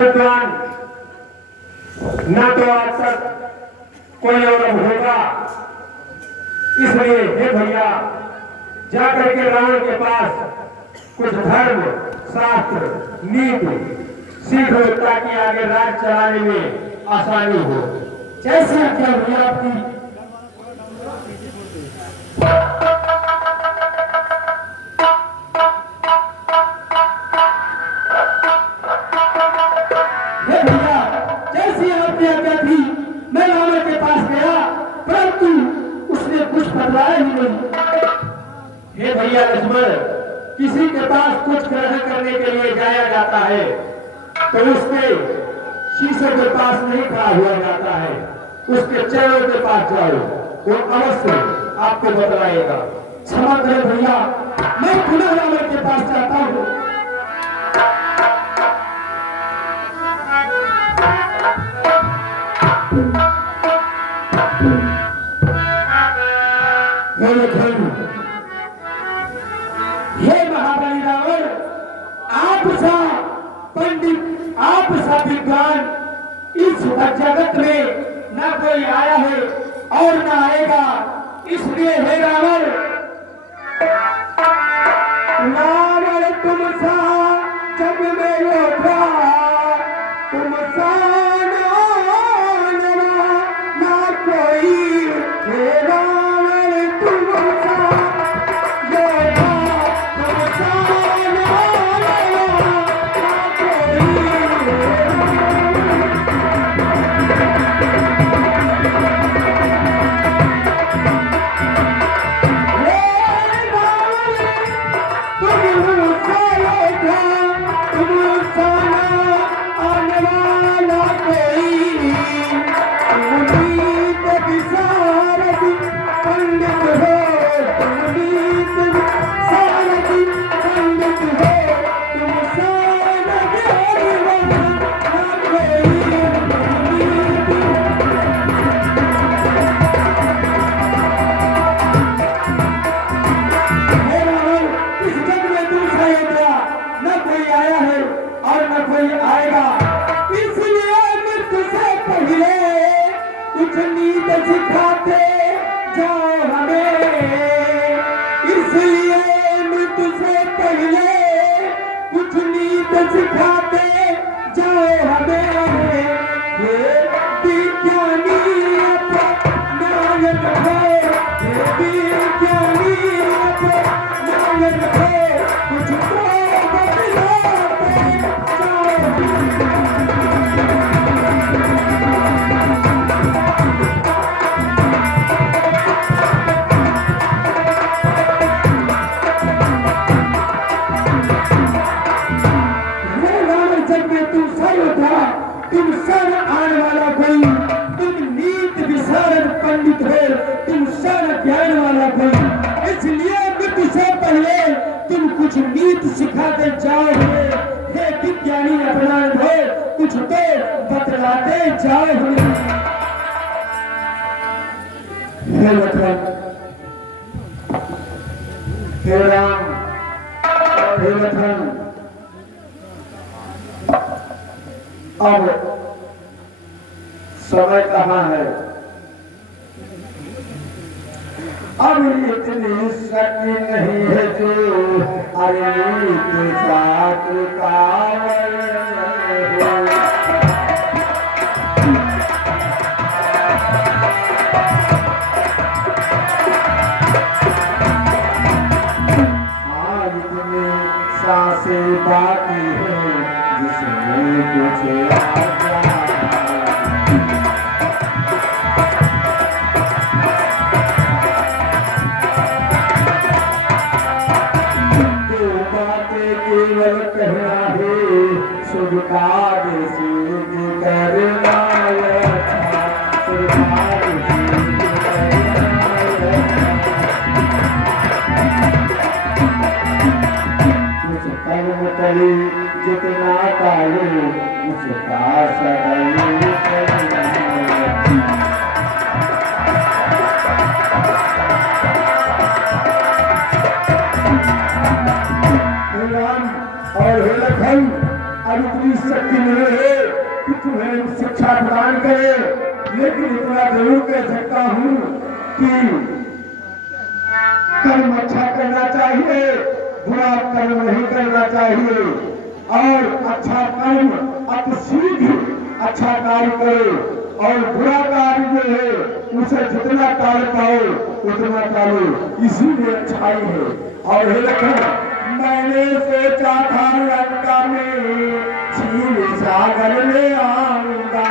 Plan न तो आज तक कोई और होगा, इसलिए हे भैया जाकर के रावण के पास कुछ धर्म शास्त्र नीति सीखो ताकि आगे राज चलाने में आसानी हो। जैसे क्या भैया आपकी जैसी आपकी आज्ञा थी मैं रावण के पास गया, परंतु उसने कुछ बदलाया ही नहीं। हे भैया लक्ष्मण, किसी के पास कुछ ग्रहण करने के लिए जाया जाता है तो उसके शीशे के पास नहीं खड़ा हुआ जाता है, उसके चरणों के पास जाओ, वो अवश्य आपको बतलाएगा। क्षमा करें भैया, मैं पुनः रावण के पास जाता हूँ। हे महाबली रावण, आप सा पंडित, आप सा विद्वान इस जगत में न कोई आया है और न आएगा, इसलिए हे रावण, रावण तुम सा जग में उठा, तुम सा ना कोई, हे रावण तुम सा योद्धा, तुम सा ना सिखाते जाओ हमें, इसलिए मृत्यु से पहले कुछ नीत सिखाते जाओ हमें। ये विज्ञानी नायक है, ये विज्ञानी नायक है, कुछ तो बदलाते जाओ। तुम सर आने वाला कोई, तुम नीत विशारद पंडित हो, तुम सर ज्ञान वाला कोई, इसलिए मृत्यु से पहले तुम कुछ नीत सिखाते जाओगे। हे विज्ञानी अपमान हो, कुछ तो बतलाते जाओगे। हे लक्ष्मण, हे राम, हे लक्ष्मण, अब समय कहाँ है? अब इतनी शक्ति नहीं है जो अरित साथ कावड़ हो। आज इतनी सांसें बाकी है जिसमें कुछ केवल कहना है, शुभ कार्य सिद्ध करना अच्छा, शुभ कार्य सिद्ध करना। उस कर्म करे जितना काले, उसका सदैव करना। और हे लखन, अब इतनी शक्ति नहीं है कि तुम्हें शिक्षा प्रदान करे, लेकिन इतना जरूर कह सकता हूँ कि कर्म अच्छा करना चाहिए, बुरा कर्म नहीं करना चाहिए, और अच्छा कर्म अति शीघ्र अच्छा कार्य करे, और बुरा कार्य जो है उसे जितना टाल पाओ उतना टालो, इसी में अच्छाई है। और हे देखो, मैंने सोचा था लंका में क्षीर सागर में आऊंगा,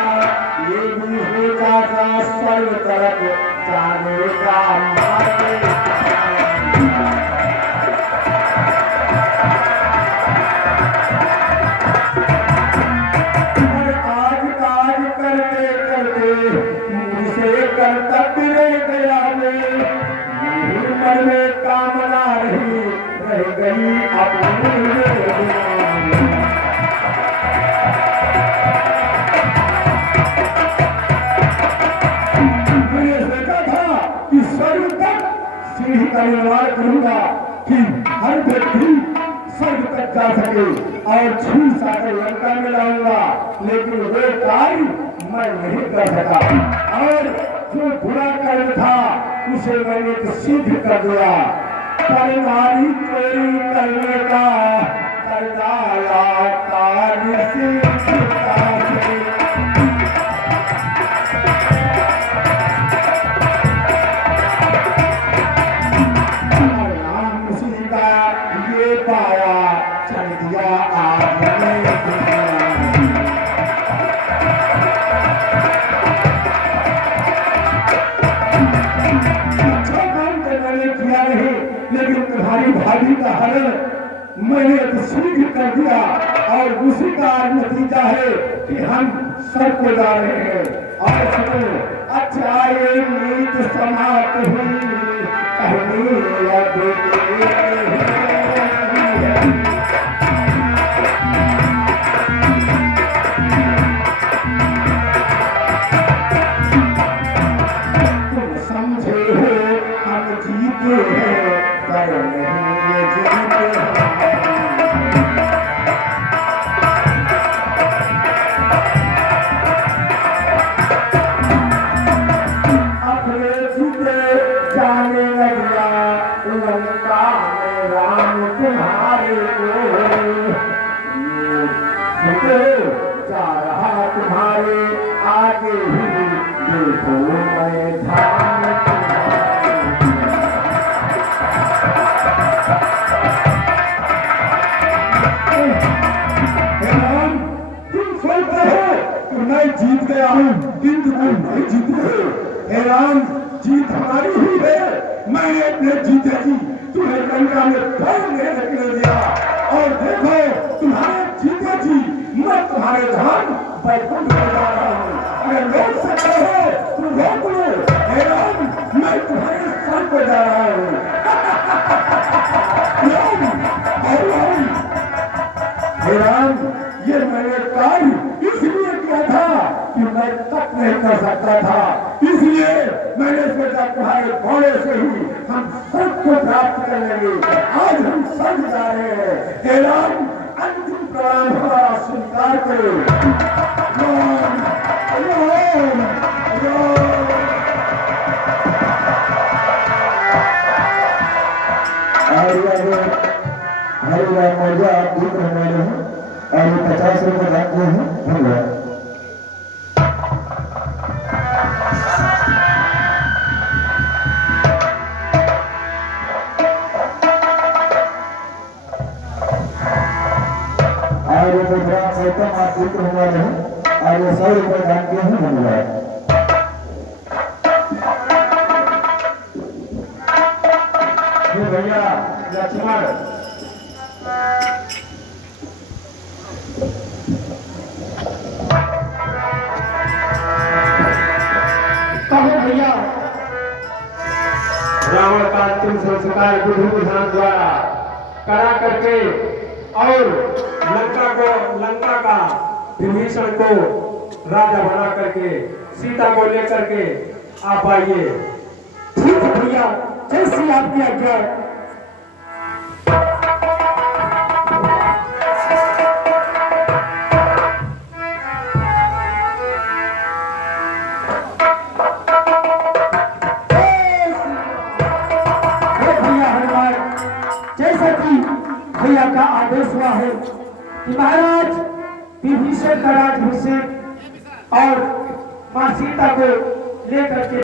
ये भी सोचा था स्वर्ग तरफ जाने का मार्ग। कर्तव्य रह गया मन में कामना रही रह गई अपनी। मैंने सोचा था कि स्वर्ग तक सीढ़ी का निर्माण करूंगा कि हर व्यक्ति स्वर्ग तक जा सके और छू सागर लंका में लाऊंगा, लेकिन वे कार्य मैं नहीं कर सका, और जो बुरा कर्म था उसे मैंने तो सिद्ध कर दिया। परमारी चोरी करने का कर डाला कार्य सिद्धता से। राम सीता ये पाया चल दिया आपने। लेकिन तुम्हारी भाभी का हरण मैंने तो शीघ्र कर दिया, और उसी का नतीजा है कि हम सब को जा रहे हैं। और सुनो, अच्छा ये नीति समाप्त हुई, कहनी तुम समझे हो हम जीते हैं, कर नहीं ये जीते अपने जीते जाने लगा लंका में राम तुम्हारे को, ये जा रहा तुम्हारे आगे ही, देखो मैं धाम मैं जीत गया हूँ, किंतु तुम नहीं जीत गए। हे राम, जीत हमारी ही है, मैंने अपने जीते जी तुम्हें लंका में दौड़ने निकल दिया, और देखो तुम्हारे जीते जी मैं तुम्हारे धाम बैकुंठ में जा रहा हूँ। अगर रोक सकते हो तो रोक लो। हे राम, मैं तुम्हारे स्थान पर जा रहा हूँ। हे राम, ये मैंने कार्य इसलिए किया था कि मैं तक नहीं कर सकता था, इसलिए मैंने सोचा तुम्हारे घोड़े से ही हम सबको प्राप्त कर लेंगे। आज हम सब जा रहे हैं। हे राम, अंतिम प्रणाम हमारा स्वीकार करो। राम, राम, राम। हमारे मौजा आप देख रहे हैं, और 50 रुपये जाते हैं। धन्यवाद। और ये मुद्रा गौतम आप देख रहे हैं, और ये 100 रुपये जाते हैं। धन्यवाद। भैया लक्ष्मण भैया, रावण का अंतिम संस्कार विधि विधान द्वारा करा करके, और लंका का विभीषण को राजा बना करके सीता को लेकर के आप आइए। ठीक है भैया, जैसी आपकी आज्ञा। जैसा कि भैया का आदेश हुआ है कि महाराज विभीषण का राज्याभिषेक और मां सीता को लेकर के